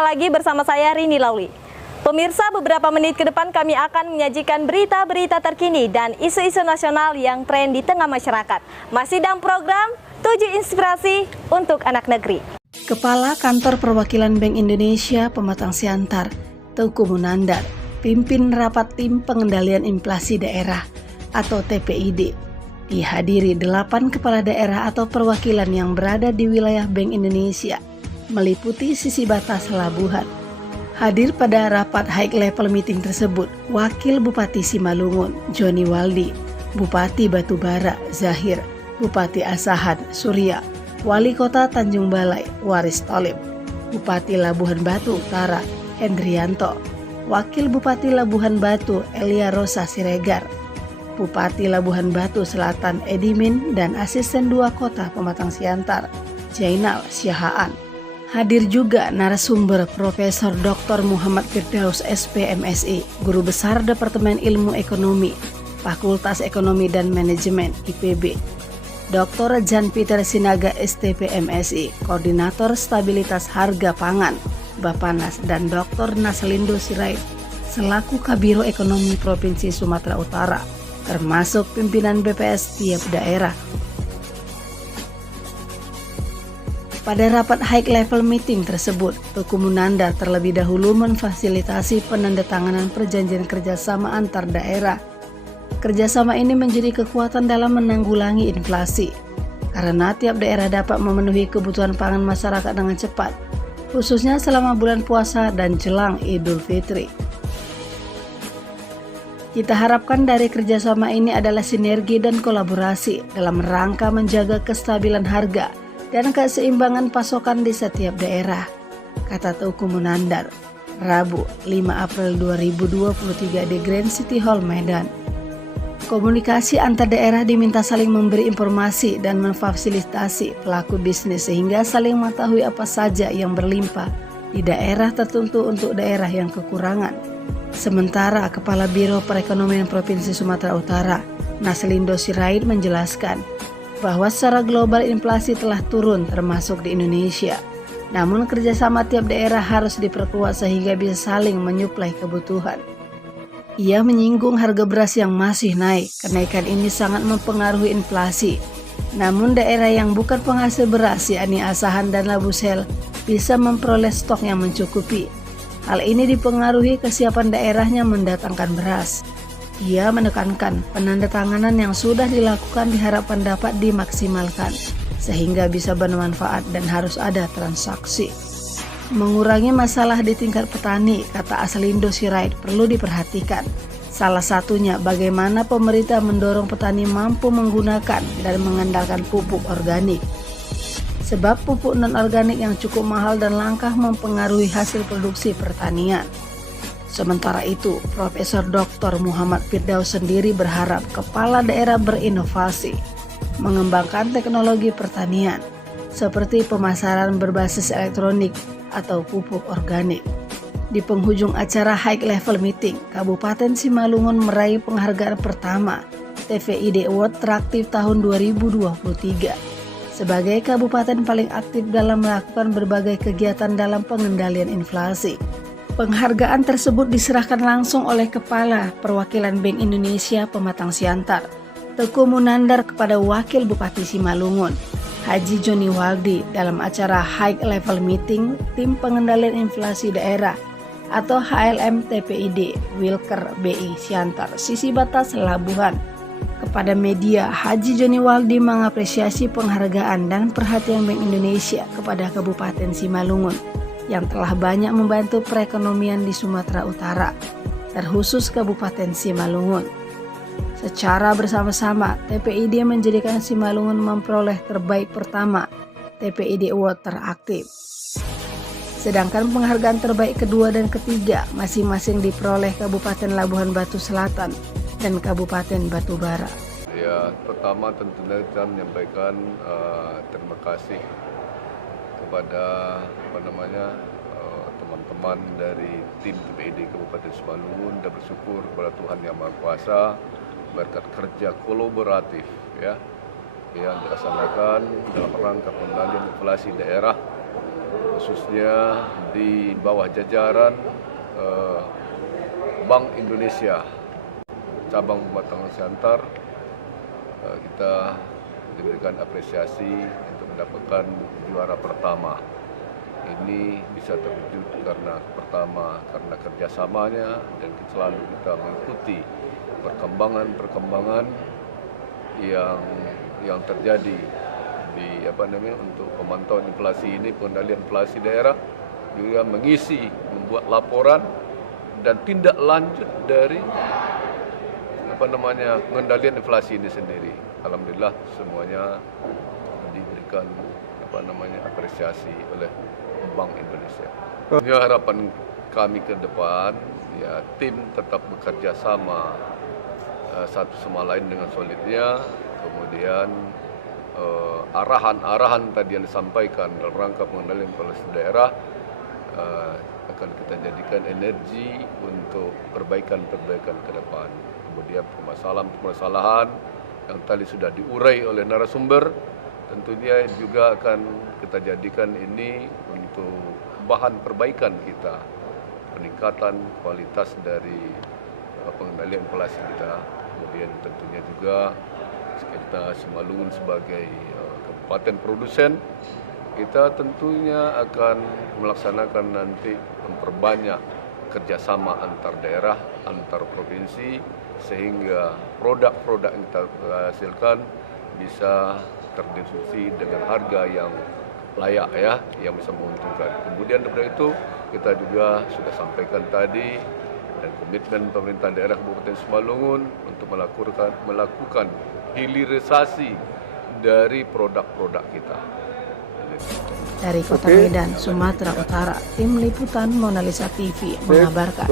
Jumpa lagi bersama saya Rini Lauli. Pemirsa, beberapa menit ke depan kami akan menyajikan berita-berita terkini dan isu-isu nasional yang tren di tengah masyarakat. Masih dalam program 7 Inspirasi untuk Anak Negeri. Kepala Kantor Perwakilan Bank Indonesia Pematang Siantar, Teuku Munandar, pimpin rapat tim pengendalian inflasi daerah atau TPID. Dihadiri 8 kepala daerah atau perwakilan yang berada di wilayah Bank Indonesia, meliputi sisi batas Labuhan. Hadir pada rapat high level meeting tersebut, Wakil Bupati Simalungun, Joni Waldi, Bupati Batubara, Zahir, Bupati Asahan, Surya, Wali Kota Tanjung Balai, Waris Tolim, Bupati Labuhan Batu Utara, Hendrianto, Wakil Bupati Labuhan Batu, Elia Rosa Siregar, Bupati Labuhan Batu Selatan, Edimin, dan Asisten 2 Kota Pematang Siantar, Jainal Syahaan. Hadir juga narasumber Profesor Dr. Muhammad Firdaus SPMSI, Guru Besar Departemen Ilmu Ekonomi, Fakultas Ekonomi dan Manajemen IPB, Dr. Jan Peter Sinaga STPMSI, Koordinator Stabilitas Harga Pangan, Bapanas, dan Dr. Naslindo Sirait, selaku Kabiro Ekonomi Provinsi Sumatera Utara, termasuk pimpinan BPS tiap daerah. Pada rapat high level meeting tersebut, Teuku Munandar terlebih dahulu memfasilitasi penandatanganan perjanjian kerjasama antar daerah. Kerjasama ini menjadi kekuatan dalam menanggulangi inflasi, karena tiap daerah dapat memenuhi kebutuhan pangan masyarakat dengan cepat, khususnya selama bulan puasa dan jelang Idul Fitri. Kita harapkan dari kerjasama ini adalah sinergi dan kolaborasi dalam rangka menjaga kestabilan harga dan keseimbangan pasokan di setiap daerah, kata Teuku Munandar, Rabu 5 April 2023 di Grand City Hall Medan. Komunikasi antar daerah diminta saling memberi informasi dan memfasilitasi pelaku bisnis sehingga saling mengetahui apa saja yang berlimpah di daerah tertentu untuk daerah yang kekurangan. Sementara Kepala Biro Perekonomian Provinsi Sumatera Utara, Naslindo Sirait, menjelaskan bahwa secara global inflasi telah turun termasuk di Indonesia. Namun kerjasama tiap daerah harus diperkuat sehingga bisa saling menyuplai kebutuhan. Ia menyinggung harga beras yang masih naik. Kenaikan ini sangat mempengaruhi inflasi. Namun daerah yang bukan penghasil beras, yakni Asahan dan Labusel, bisa memperoleh stok yang mencukupi. Hal ini dipengaruhi kesiapan daerahnya mendatangkan beras. Ia menekankan penandatanganan yang sudah dilakukan diharapkan dapat dimaksimalkan, sehingga bisa bermanfaat dan harus ada transaksi. Mengurangi masalah di tingkat petani, kata Aslindo Sirait, perlu diperhatikan. Salah satunya bagaimana pemerintah mendorong petani mampu menggunakan dan mengandalkan pupuk organik. Sebab pupuk non-organik yang cukup mahal dan langka mempengaruhi hasil produksi pertanian. Sementara itu, Profesor Dr. Muhammad Firdaus sendiri berharap kepala daerah berinovasi, mengembangkan teknologi pertanian, seperti pemasaran berbasis elektronik atau pupuk organik. Di penghujung acara high level meeting, Kabupaten Simalungun meraih penghargaan pertama TPID Award Teraktif tahun 2023 sebagai kabupaten paling aktif dalam melakukan berbagai kegiatan dalam pengendalian inflasi. Penghargaan tersebut diserahkan langsung oleh Kepala Perwakilan Bank Indonesia Pematang Siantar, Teuku Munandar, kepada Wakil Bupati Simalungun, Haji Joni Waldi, dalam acara High Level Meeting Tim Pengendalian Inflasi Daerah atau HLM TPID Wilker BI Siantar, Sisi Batas Labuhan. Kepada media, Haji Joni Waldi mengapresiasi penghargaan dan perhatian Bank Indonesia kepada Kabupaten Simalungun yang telah banyak membantu perekonomian di Sumatera Utara, terkhusus Kabupaten Simalungun. Secara bersama-sama, TPID menjadikan Simalungun memperoleh terbaik pertama TPID Award teraktif. Sedangkan penghargaan terbaik kedua dan ketiga masing-masing diperoleh Kabupaten Labuhan Batu Selatan dan Kabupaten Batubara. Ya, pertama tentunya kita menyampaikan terima kasih kepada teman-teman dari tim TPID Kabupaten Simalungun dan bersyukur kepada Tuhan Yang Maha Kuasa berkat kerja kolaboratif yang dilaksanakan dalam rangka pengendalian inflasi daerah khususnya di bawah jajaran Bank Indonesia cabang Batangan Siantar, kita diberikan apresiasi untuk mendapatkan juara pertama. Ini bisa terwujud karena pertama karena kerjasamanya dan selalu kita mengikuti perkembangan yang terjadi di untuk pemantauan inflasi ini, pengendalian inflasi daerah, juga membuat laporan dan tindak lanjut dari pengendalian inflasi ini sendiri. Alhamdulillah semuanya diberikan apresiasi oleh Bank Indonesia. Ya, harapan kami ke depan, ya tim tetap bekerja sama satu sama lain dengan solidnya, kemudian arahan-arahan tadi yang disampaikan dalam rangka pengendalian inflasi daerah akan kita jadikan energi untuk perbaikan-perbaikan ke depan. Kemudian permasalahan yang tadi sudah diurai oleh narasumber, tentunya juga akan kita jadikan ini untuk bahan perbaikan kita, peningkatan kualitas dari pengendalian inflasi kita. Kemudian tentunya juga kita Simalungun sebagai kabupaten produsen, kita tentunya akan melaksanakan nanti memperbanyak kerjasama antar daerah, antar provinsi, sehingga produk-produk yang kita hasilkan bisa terdistribusi dengan harga yang layak, ya, yang bisa menguntungkan. Kemudian daripada itu kita juga sudah sampaikan tadi dan komitmen pemerintah daerah Kabupaten Simalungun untuk melakukan hilirisasi dari produk-produk kita. Dari Kota Medan, Sumatera Utara, Tim Liputan Mona Lisa TV mengabarkan.